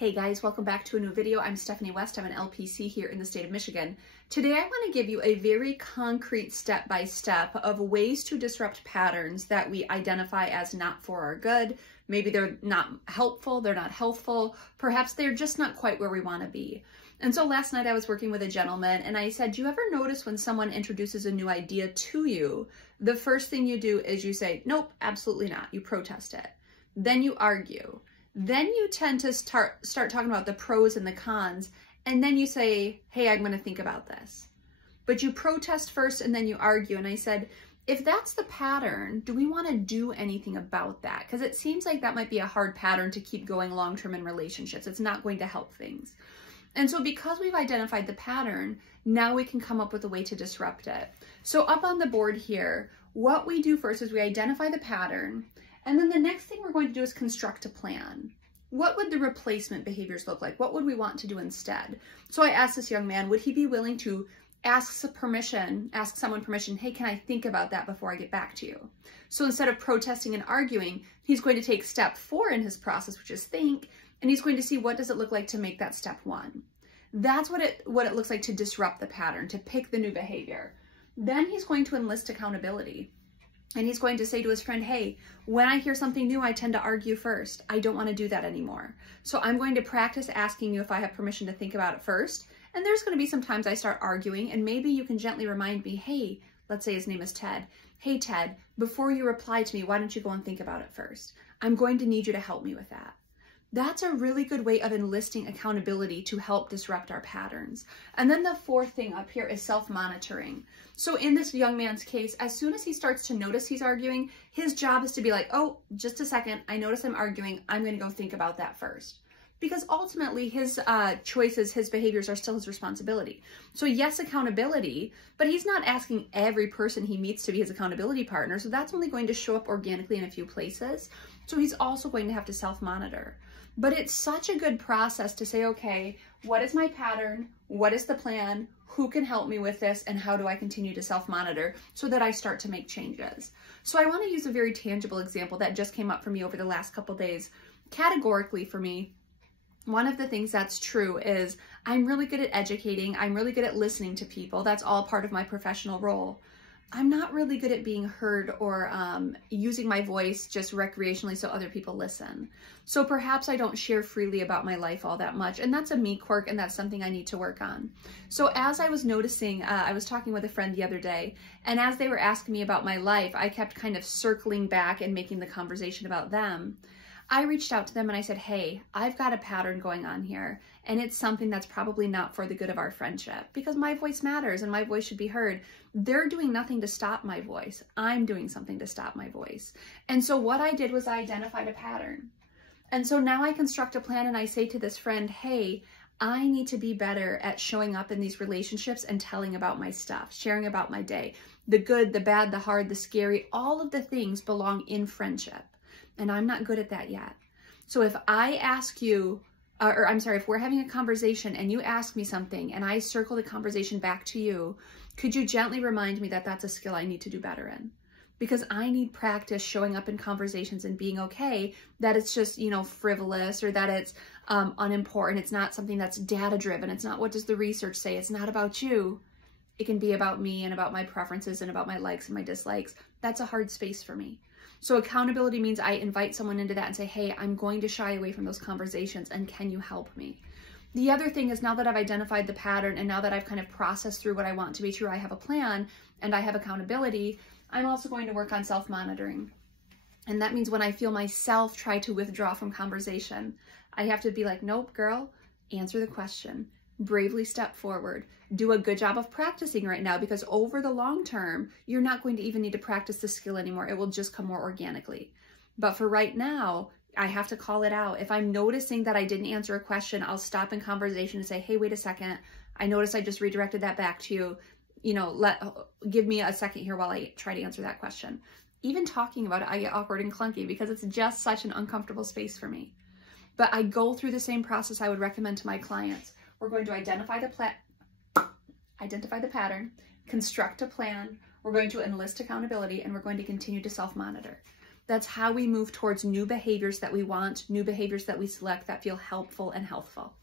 Hey guys, welcome back to a new video. I'm Stephanie West. I'm an LPC here in the state of Michigan. Today I want to give you a very concrete step-by-step of ways to disrupt patterns that we identify as not for our good. Maybe they're not helpful, they're not healthful, perhaps they're just not quite where we want to be. And so last night I was working with a gentleman and I said, do you ever notice when someone introduces a new idea to you, the first thing you do is you say, nope, absolutely not. You protest it. Then you argue. Then you tend to start talking about the pros and the cons, and then you say, hey, I'm going to think about this. But you protest first and then you argue. And I said, if that's the pattern, do we want to do anything about that? Because it seems like that might be a hard pattern to keep going long-term in relationships. It's not going to help things. And so because we've identified the pattern, now we can come up with a way to disrupt it. So up on the board here, what we do first is we identify the pattern. And then the next thing we're going to do is construct a plan. What would the replacement behaviors look like? What would we want to do instead? So I asked this young man, would he be willing to ask someone permission, hey, can I think about that before I get back to you? So instead of protesting and arguing, he's going to take step 4 in his process, which is think, and he's going to see what does it look like to make that step 1. That's what it looks like to disrupt the pattern, to pick the new behavior. Then he's going to enlist accountability. And he's going to say to his friend, hey, when I hear something new, I tend to argue first. I don't want to do that anymore. So I'm going to practice asking you if I have permission to think about it first. And there's going to be some times I start arguing, and maybe you can gently remind me, hey, let's say his name is Ted. Hey, Ted, before you reply to me, why don't you go and think about it first? I'm going to need you to help me with that. That's a really good way of enlisting accountability to help disrupt our patterns. And then the 4th thing up here is self-monitoring. So in this young man's case, as soon as he starts to notice he's arguing, his job is to be like, oh, just a second, I notice I'm arguing, I'm going to go think about that first. Because ultimately his choices, his behaviors are still his responsibility. So yes, accountability, but he's not asking every person he meets to be his accountability partner. So that's only going to show up organically in a few places. So he's also going to have to self-monitor. But it's such a good process to say, okay, what is my pattern? What is the plan? Who can help me with this? And how do I continue to self-monitor so that I start to make changes? So I want to use a very tangible example that just came up for me over the last couple days. Categorically for me, one of the things that's true is I'm really good at educating. I'm really good at listening to people. That's all part of my professional role. I'm not really good at being heard or using my voice just recreationally so other people listen. So perhaps I don't share freely about my life all that much. And that's a me quirk, and that's something I need to work on. So as I was noticing, I was talking with a friend the other day, and as they were asking me about my life, I kept kind of circling back and making the conversation about them. I reached out to them and I said, hey, I've got a pattern going on here, and it's something that's probably not for the good of our friendship, because my voice matters and my voice should be heard. They're doing nothing to stop my voice. I'm doing something to stop my voice. And so what I did was I identified a pattern. And so now I construct a plan and I say to this friend, hey, I need to be better at showing up in these relationships and telling about my stuff, sharing about my day. The good, the bad, the hard, the scary, all of the things belong in friendship. And I'm not good at that yet. So if I ask you, if we're having a conversation and you ask me something and I circle the conversation back to you, could you gently remind me that that's a skill I need to do better in? Because I need practice showing up in conversations and being okay that it's just, frivolous, or that it's unimportant. It's not something that's data driven. It's not what does the research say. It's not about you. It can be about me and about my preferences and about my likes and my dislikes. That's a hard space for me. So accountability means I invite someone into that and say, hey, I'm going to shy away from those conversations, and can you help me? The other thing is, now that I've identified the pattern and now that I've kind of processed through what I want to be true, I have a plan and I have accountability, I'm also going to work on self-monitoring. And that means when I feel myself try to withdraw from conversation, I have to be like, nope, girl, answer the question. Bravely step forward. Do a good job of practicing right now, because over the long term, you're not going to even need to practice the skill anymore. It will just come more organically. But for right now, I have to call it out. If I'm noticing that I didn't answer a question, I'll stop in conversation and say, hey, wait a second. I noticed I just redirected that back to you. Give me a second here while I try to answer that question. Even talking about it, I get awkward and clunky because it's just such an uncomfortable space for me. But I go through the same process I would recommend to my clients. We're going to identify the pattern, construct a plan, we're going to enlist accountability, and we're going to continue to self-monitor. That's how we move towards new behaviors that we want, new behaviors that we select that feel helpful and healthful.